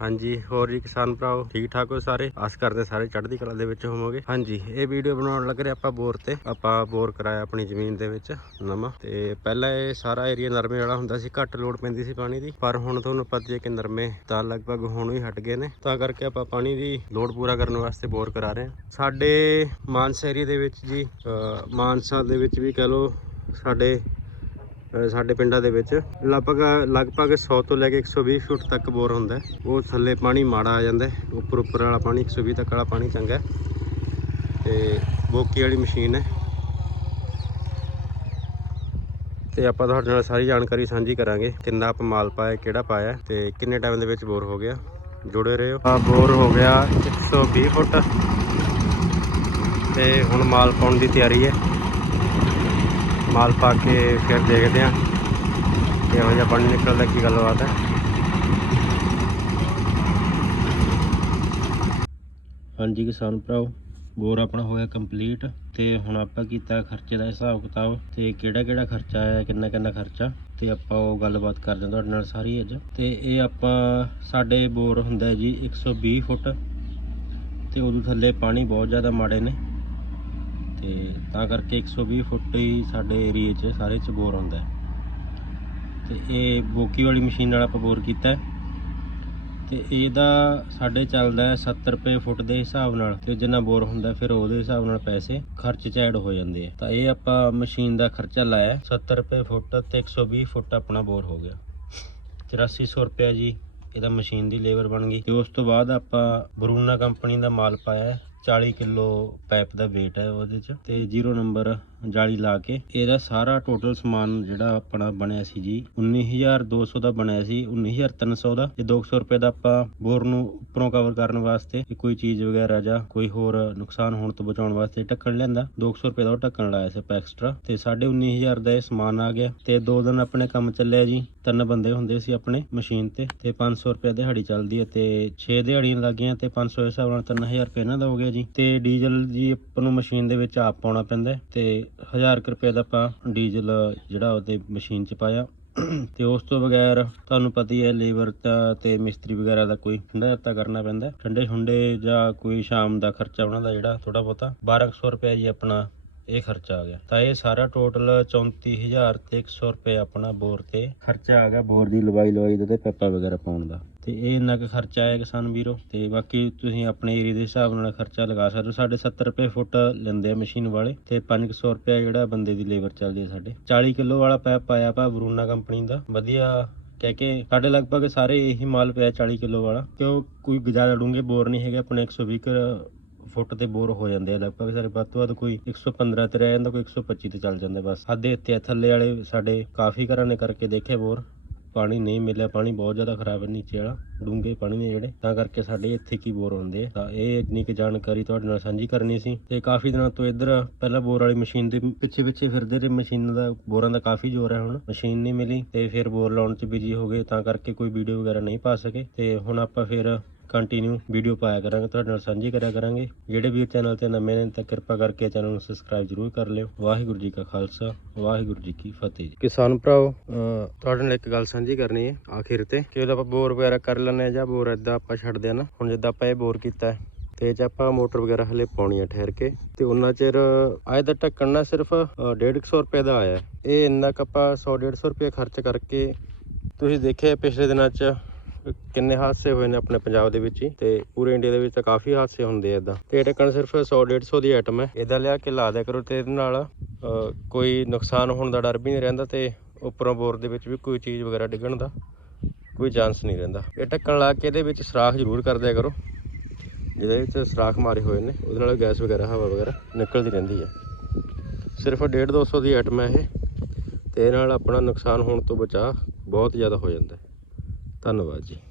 ਹਾਂਜੀ, ਹੋਰ ਜੀ ਕਿਸਾਨ ਭਰਾਓ ਠੀਕ ਠਾਕ ਹੋ ਸਾਰੇ? ਆਸ ਕਰਦੇ ਸਾਰੇ ਚੜ੍ਹਦੀ ਕਲਾ ਦੇ ਵਿੱਚ ਹੋਵੋਗੇ। ਹਾਂਜੀ, ਇਹ ਵੀਡੀਓ ਬਣਾਉਣ ਲੱਗ ਰਹੇ ਆਪਾਂ ਬੋਰ ਤੇ। ਆਪਾਂ ਬੋਰ ਕਰਾਇਆ ਆਪਣੀ ਜ਼ਮੀਨ ਦੇ ਵਿੱਚ, ਨਵਾਂ। ਤੇ ਪਹਿਲਾਂ ਇਹ ਸਾਰਾ ਏਰੀਆ ਨਰਮੇ ਵਾਲਾ ਹੁੰਦਾ ਸੀ, ਘੱਟ ਲੋੜ ਪੈਂਦੀ ਸੀ ਪਾਣੀ ਦੀ। ਪਰ ਹੁਣ ਤੁਹਾਨੂੰ ਪਤਾ ਹੈ ਕਿ ਨਰਮੇ, ਤਾਂ ਲਗਭਗ ਹੁਣ ਹੀ ਹਟ ਗਏ ਨੇ। ਤਾਂ ਕਰਕੇ ਆਪਾਂ ਪਾਣੀ ਦੀ ਲੋੜ ਪੂਰਾ ਕਰਨ ਵਾਸਤੇ ਬੋਰ ਕਰਾ ਰਹੇ ਹਾਂ। ਸਾਡੇ ਮਾਨਸਾ ਏਰੀਆ ਦੇ ਵਿੱਚ ਜੀ ਮਾਨਸਾ ਦੇ ਵਿੱਚ ਵੀ ਕਹ ਲਓ, ਸਾਡੇ ਸਾਡੇ ਪਿੰਡਾਂ ਦੇ ਵਿੱਚ ਲਗਭਗ ਲਗਭਗ 100 ਤੋਂ ਲੈ ਕੇ 120 ਫੁੱਟ ਤੱਕ ਬੋਰ ਹੁੰਦਾ ਉਹ ਥੱਲੇ ਪਾਣੀ ਮਾੜਾ ਆ ਜਾਂਦਾ ਉੱਪਰ ਉੱਪਰ ਵਾਲਾ ਪਾਣੀ 120 ਤੱਕ ਵਾਲਾ ਪਾਣੀ ਚੰਗਾ ਹੈ। ਤੇ ਬੋਕੀ ਵਾਲੀ ਮਸ਼ੀਨ ਹੈ। ਤੇ ਆਪਾਂ ਤੁਹਾਡੇ ਨਾਲ ਸਾਰੀ ਜਾਣਕਾਰੀ ਸਾਂਝੀ ਕਰਾਂਗੇ ਕਿੰਨਾ ਆਪਾਂ ਮਾਲ ਪਾਇਆ, ਕਿਹੜਾ ਪਾਇਆ ਤੇ ਕਿੰਨੇ ਟਾਈਮ ਦੇ ਵਿੱਚ ਬੋਰ ਹੋ ਗਿਆ। ਜੁੜੇ ਰਹੋ। ਆ ਬੋਰ ਹੋ ਗਿਆ 120 ਫੁੱਟ। ਤੇ ਹੁਣ ਮਾਲ ਪਾਉਣ ਦੀ ਤਿਆਰੀ ਹੈ। ਮਾਲ ਪਾ ਕੇ ਫਿਰ ਦੇਖਦੇ ਹਾਂ ਕਿਹੋ ਜਿਹਾ ਪਾਣੀ ਨਿਕਲਦਾ, ਕੀ ਗੱਲਬਾਤ ਹੈ। ਹਾਂਜੀ ਕਿਸਾਨ ਭਰਾਓ, ਬੋਰ ਆਪਣਾ ਹੋਇਆ ਕੰਪਲੀਟ ਤੇ ਹੁਣ ਆਪਾਂ ਕੀਤਾ ਖਰਚੇ ਦਾ ਹਿਸਾਬ ਕਿਤਾਬ ਤੇ ਕਿਹੜਾ ਕਿਹੜਾ ਖਰਚਾ ਆਇਆ, ਕਿੰਨਾ ਕਿੰਨਾ ਖਰਚਾ ਤੇ ਆਪਾਂ ਉਹ ਗੱਲਬਾਤ ਕਰਦੇ ਹਾਂ ਤੁਹਾਡੇ ਨਾਲ ਸਾਰੀ ਅੱਜ। ਤੇ ਇਹ ਆਪਾਂ ਸਾਡੇ ਬੋਰ ਹੁੰਦਾ ਹੈ ਜੀ 120 ਫੁੱਟ ਤੇ ਉਦੋਂ ਥੱਲੇ ਪਾਣੀ ਬਹੁਤ ਜ਼ਿਆਦਾ ਮਾੜੇ ਨੇ। ਤੇ ਤਾਂ ਕਰਕੇ 120 ਫੁੱਟ ਹੀ ਸਾਡੇ ਏਰੀਏ 'ਚ, ਸਾਰੇ 'ਚ ਬੋਰ ਹੁੰਦਾ ਹੈ। ਤੇ ਇਹ ਬੋਕੀ ਵਾਲੀ ਮਸ਼ੀਨ ਨਾਲ ਆਪਾਂ ਬੋਰ ਕੀਤਾ ਹੈ। ਤੇ ਇਹਦਾ ਸਾਡੇ ਚੱਲਦਾ ਹੈ 70 ਰੁਪਏ ਫੁੱਟ ਦੇ ਹਿਸਾਬ ਨਾਲ। ਤੇ ਜਿੰਨਾ ਬੋਰ ਹੁੰਦਾ ਫਿਰ ਉਹਦੇ ਹਿਸਾਬ ਨਾਲ ਪੈਸੇ ਖਰਚ ਚ ਐਡ ਹੋ ਜਾਂਦੇ ਆ। ਤਾਂ ਇਹ ਆਪਾਂ ਮਸ਼ੀਨ ਦਾ ਖਰਚਾ ਲਾਇਆ ਹੈ। 70 ਰੁਪਏ ਫੁੱਟ ਤੇ 120 ਫੁੱਟ ਆਪਣਾ ਬੋਰ ਹੋ ਗਿਆ। 8400 ਰੁਪਏ ਜੀ ਇਹਦਾ ਮਸ਼ੀਨ ਦੀ ਲੇਬਰ ਬਣ ਗਈ। ਤੇ ਉਸ ਤੋਂ ਬਾਅਦ ਆਪਾਂ ਬਰੂਨਾ ਕੰਪਨੀ ਦਾ ਮਾਲ ਪਾਇਆ 40 ਕਿਲੋ ਪਾਈਪ ਦਾ weight ਹੈ ਉਹਦੇ ਚ ਤੇ ਜ਼ੀਰੋ ਨੰਬਰ ਜਾਲੀ ਲਾ ਕੇ। ਇਹਦਾ ਸਾਰਾ ਟੋਟਲ ਸਮਾਨ ਜਿਹੜਾ ਆਪਣਾ ਬਣਿਆ ਸੀ ਜੀ 19200 ਦਾ ਬਣਿਆ ਸੀ 19300 ਦਾ। ਤੇ 200 ਰੁਪਏ ਦਾ ਆਪਾਂ ਬੋਰ ਨੂੰ ਉੱਪਰੋਂ ਕਵਰ ਕਰਨ ਵਾਸਤੇ ਕੋਈ ਚੀਜ਼ ਵਗੈਰਾ ਜਾਂ ਕੋਈ ਹੋਰ ਨੁਕਸਾਨ ਹੋਣ ਤੋਂ ਬਚਾਉਣ ਵਾਸਤੇ ਢੱਕਣ ਲਿਆਂਦਾ। 200 ਰੁਪਏ ਦਾ ਉਹ ਢੱਕਣ ਲਾਇਆ ਸੀ ਆਪਾਂ ਐਕਸਟਰਾ ਤੇ 19500 ਦਾ ਇਹ ਸਮਾਨ ਆ ਗਿਆ। ਤੇ ਦੋ ਦਿਨ ਆਪਣੇ ਕੰਮ ਚੱਲਿਆ ਜੀ। ਤਿੰਨ ਬੰਦੇ ਹੁੰਦੇ ਸੀ ਆਪਣੇ ਮਸ਼ੀਨ ਤੇ। ਤੇ 500 ਰੁਪਏ ਦਿਹਾੜੀ ਚੱਲਦੀ ਹੈ ਤੇ 6 ਦਿਹਾੜੀਆਂ ਲੱਗੀਆਂ ਤੇ 500 ਦੇ ਹਿਸਾਬ ਨਾਲ 3000 ਰੁਪਏ ਇਹਨਾਂ ਦਾ ਹੋ ਗਿਆ ਜੀ। ਤੇ ਡੀਜ਼ਲ ਜੀ ਆਪਾਂ ਨੂੰ ਮਸ਼ੀਨ ਦੇ ਵਿੱਚ ਆਪ ਪਾਉਣਾ ਪੈਂਦਾ ਤੇ 1000 ਕੁ ਰੁਪਏ ਦਾ ਆਪਾਂ ਡੀਜ਼ਲ ਜਿਹੜਾ ਉਹਦੇ ਮਸ਼ੀਨ 'ਚ ਪਾਇਆ। ਤੇ ਉਸ ਤੋਂ ਬਗੈਰ ਤੁਹਾਨੂੰ ਪਤਾ ਹੀ ਹੈ, ਲੇਬਰ ਦਾ ਤੇ ਮਿਸਤਰੀ ਵਗੈਰਾ ਦਾ ਕੋਈ ਠੰਡਾ ਦਿੱਤਾ ਕਰਨਾ ਪੈਂਦਾ। ਠੰਡੇ ਠੁੰਡੇ ਜਾਂ ਕੋਈ ਸ਼ਾਮ ਦਾ ਖਰਚਾ ਉਹਨਾਂ ਦਾ ਜਿਹੜਾ ਥੋੜਾ ਬਹੁਤਾ। 1200 ਰੁਪਏ ਜੀ ਆਪਣਾ ਇਹ ਖਰਚਾ ਆ ਗਿਆ। ਤਾਂ ਇਹ ਸਾਰਾ ਟੋਟਲ 34000 ਤੇ 100 ਰੁਪਏ ਆਪਣਾ ਬੋਰ ਤੇ ਖਰਚਾ ਆ ਗਿਆ, ਬੋਰ ਦੀ ਲਵਾਈ ਲਵਾਈ ਦਾ ਤੇ ਪੈਪਾ ਵਗੈਰਾ ਪਾਉਣ ਦਾ। ਤੇ ਇਹ ਇੰਨਾ ਕੁ ਖਰਚਾ ਆਇਆ ਕਿਸਾਨ ਵੀਰੋ ਤੇ ਬਾਕੀ ਤੁਸੀਂ ਆਪਣੇ ਏਰੀਆ ਦੇ ਹਿਸਾਬ ਨਾਲ ਖਰਚਾ ਲਗਾ ਸਕਦੇ ਹੋ। ਸਾਡੇ 70 ਰੁਪਏ ਫੁੱਟ ਲੈਂਦੇ ਆ ਮਸ਼ੀਨ ਵਾਲੇ ਤੇ 500 ਰੁਪਏ ਜਿਹੜਾ ਬੰਦੇ ਦੀ ਲੇਬਰ ਚੱਲਦੀ ਹੈ ਸਾਡੇ। 40 ਕਿਲੋ ਵਾਲਾ ਪੈਪ ਪਾਇਆ ਪਾ ਬਰੂਨਾ ਕੰਪਨੀ ਦਾ। ਵਧੀਆ ਕਹਿ ਕੇ ਸਾਡੇ ਲਗਭਗ ਸਾਰੇ ਇਹੀ ਮਾਲ ਪਿਆ 40 ਕਿਲੋ ਵਾਲਾ। ਕਿਉਂ ਕੋਈ ਗੁਜ਼ਾਰਾ ਡੂੰਗੇ ਬੋਰ ਨਹੀਂ ਹੈਗੇ ਆਪਣੇ 120 ਕੁ ਫੁੱਟ ਤੇ ਬੋਰ ਹੋ ਜਾਂਦੇ ਆ ਲਗਭਗ ਸਾਰੇ। ਵੱਧ ਤੋਂ ਵੱਧ ਕੋਈ 115 ਤੇ ਰਹਿ ਜਾਂਦਾ ਕੋਈ 125 ਤੇ ਚੱਲ ਜਾਂਦਾ ਬਸ। ਸਾਡੇ ਇੱਥੇ ਆ, ਥੱਲੇ ਵਾਲੇ ਸਾਡੇ ਕਾਫੀ ਘਰਾਂ ਨੇ ਕਰਕੇ ਦੇਖੇ ਬੋਰ। ਪਾਣੀ ਨਹੀਂ ਮਿਲਿਆ, ਪਾਣੀ ਬਹੁਤ ਜ਼ਿਆਦਾ ਖਰਾਬ ਹੈ ਨੀਚੇ ਵਾਲਾ, ਡੂੰਘੇ ਪਾਣੀ ਨੇ ਜਿਹੜੇ, ਤਾਂ ਕਰਕੇ ਸਾਡੇ ਇੱਥੇ ਕੀ ਬੋਰ ਹੁੰਦੇ ਆ। ਤਾਂ ਇਹ ਇੰਨੀ ਕੁ ਜਾਣਕਾਰੀ ਤੁਹਾਡੇ ਨਾਲ ਸਾਂਝੀ ਕਰਨੀ ਸੀ ਤੇ ਕਾਫੀ ਦਿਨਾਂ ਤੋਂ ਇੱਧਰ ਪਹਿਲਾਂ ਬੋਰ ਵਾਲੀ ਮਸ਼ੀਨ ਦੇ ਪਿੱਛੇ ਪਿੱਛੇ ਫਿਰਦੇ ਰਹੇ, ਮਸ਼ੀਨ ਦਾ ਬੋਰਾਂ ਦਾ ਕਾਫੀ ਜ਼ੋਰ ਹੈ ਹੁਣ, ਮਸ਼ੀਨ ਨਹੀਂ ਮਿਲੀ ਤੇ ਫਿਰ ਬੋਰ ਲਾਉਣ 'ਚ ਬਿਜ਼ੀ ਹੋ ਗਏ, ਤਾਂ ਕਰਕੇ ਕੋਈ ਵੀਡੀਓ ਵਗੈਰਾ ਨਹੀਂ ਪਾ ਸਕੇ। ਤੇ ਹੁਣ ਆਪਾਂ ਫਿਰ ਕੰਟੀਨਿਊ ਵੀਡੀਓ ਪਾਇਆ ਕਰਾਂਗੇ, ਤੁਹਾਡੇ ਨਾਲ ਸਾਂਝੀ ਕਰਿਆ ਕਰਾਂਗੇ। ਜਿਹੜੇ ਵੀਰ ਚੈਨਲ ਤੇ ਨਵੇਂ ਨੇ ਤਾਂ ਕਿਰਪਾ ਕਰਕੇ ਚੈਨਲ ਨੂੰ ਸਬਸਕ੍ਰਾਈਬ ਜ਼ਰੂਰ ਕਰ ਲਿਓ। ਵਾਹਿਗੁਰੂ ਜੀ ਕਾ ਖਾਲਸਾ, ਵਾਹਿਗੁਰੂ ਜੀ ਕੀ ਫਤਿਹ ਕਿਸਾਨ ਭਰਾਓ ਤੁਹਾਡੇ ਨਾਲ ਇੱਕ ਗੱਲ ਸਾਂਝੀ ਕਰਨੀ ਹੈ ਆਖਿਰ ਤੇ। ਕਿ ਜਦੋਂ ਆਪਾਂ ਬੋਰ ਵਗੈਰਾ ਕਰ ਲੈਂਦੇ ਹਾਂ ਜਾਂ ਬੋਰ ਏਦਾਂ ਆਪਾਂ ਛੱਡਦੇ ਆ ਨਾ। ਹੁਣ ਜਿੱਦਾਂ ਆਪਾਂ ਇਹ ਬੋਰ ਕੀਤਾ ਹੈ, ਤੇ ਇਹ 'ਚ ਆਪਾਂ ਮੋਟਰ ਵਗੈਰਾ ਹਲੇ ਪਾਉਣੀ ਆ ਠਹਿਰ ਕੇ। ਤੇ ਉਹਨਾਂ ਚਿਰ, ਆਏ ਦਾ ਢੱਕਣ ਨਾ ਸਿਰਫ 150 ਰੁਪਏ ਦਾ ਆਇਆ ਇਹ ਇੰਨਾ ਕੁ ਆਪਾਂ 100 150 ਰੁਪਏ ਖਰਚ ਕਰਕੇ, ਤੁਸੀਂ ਦੇਖਿਆ ਪਿਛਲੇ ਦਿਨਾਂ 'ਚ ਕਿੰਨੇ ਹਾਦਸੇ ਹੋਏ ਨੇ ਆਪਣੇ ਪੰਜਾਬ ਦੇ ਵਿੱਚ ਹੀ? ਤੇ ਪੂਰੇ ਇੰਡੀਆ ਦੇ ਵਿੱਚ ਤਾਂ ਕਾਫੀ ਹਾਦਸੇ ਹੁੰਦੇ ਆ ਇਦਾਂ। ਤੇ ਇਹ ਢੱਕਣ ਸਿਰਫ 100 150 ਦੀ ਆਈਟਮ ਹੈ। ਇਹਦਾ ਲਿਆ ਕੇ ਲਾ ਦਿਆ ਕਰੋ ਤੇ ਇਹਦੇ ਨਾਲ ਕੋਈ ਨੁਕਸਾਨ ਹੋਣ ਦਾ ਡਰ ਵੀ ਨਹੀਂ ਰਹਿੰਦਾ ਤੇ ਉੱਪਰੋਂ ਬੋਰ ਦੇ ਵਿੱਚ ਵੀ ਕੋਈ ਚੀਜ਼ ਵਗੈਰਾ ਡਿੱਗਣ ਦਾ ਕੋਈ ਚਾਂਸ ਨਹੀਂ ਰਹਿੰਦਾ। ਇਹ ਢੱਕਣ ਲਾ ਕੇ ਇਹਦੇ ਵਿੱਚ ਸੁਰਾਖ ਜ਼ਰੂਰ ਕਰ ਦਿਆ ਕਰੋ। ਜਿਹਦੇ ਵਿੱਚ ਸੁਰਾਖ ਮਾਰੇ ਹੋਏ ਨੇ, ਉਹਦੇ ਨਾਲ ਗੈਸ ਵਗੈਰਾ, ਹਵਾ ਵਗੈਰਾ ਨਿਕਲਦੀ ਰਹਿੰਦੀ ਹੈ। ਸਿਰਫ 1.5 200 ਦੀ ਆਈਟਮ ਹੈ ਇਹ। ਤੇ ਇਹ ਨਾਲ ਆਪਣਾ ਨੁਕਸਾਨ ਹੋਣ ਤੋਂ ਬਚਾ ਬਹੁਤ ਜ਼ਿਆਦਾ ਹੋ ਜਾਂਦਾ ਧੰਨਵਾਦ ਜੀ।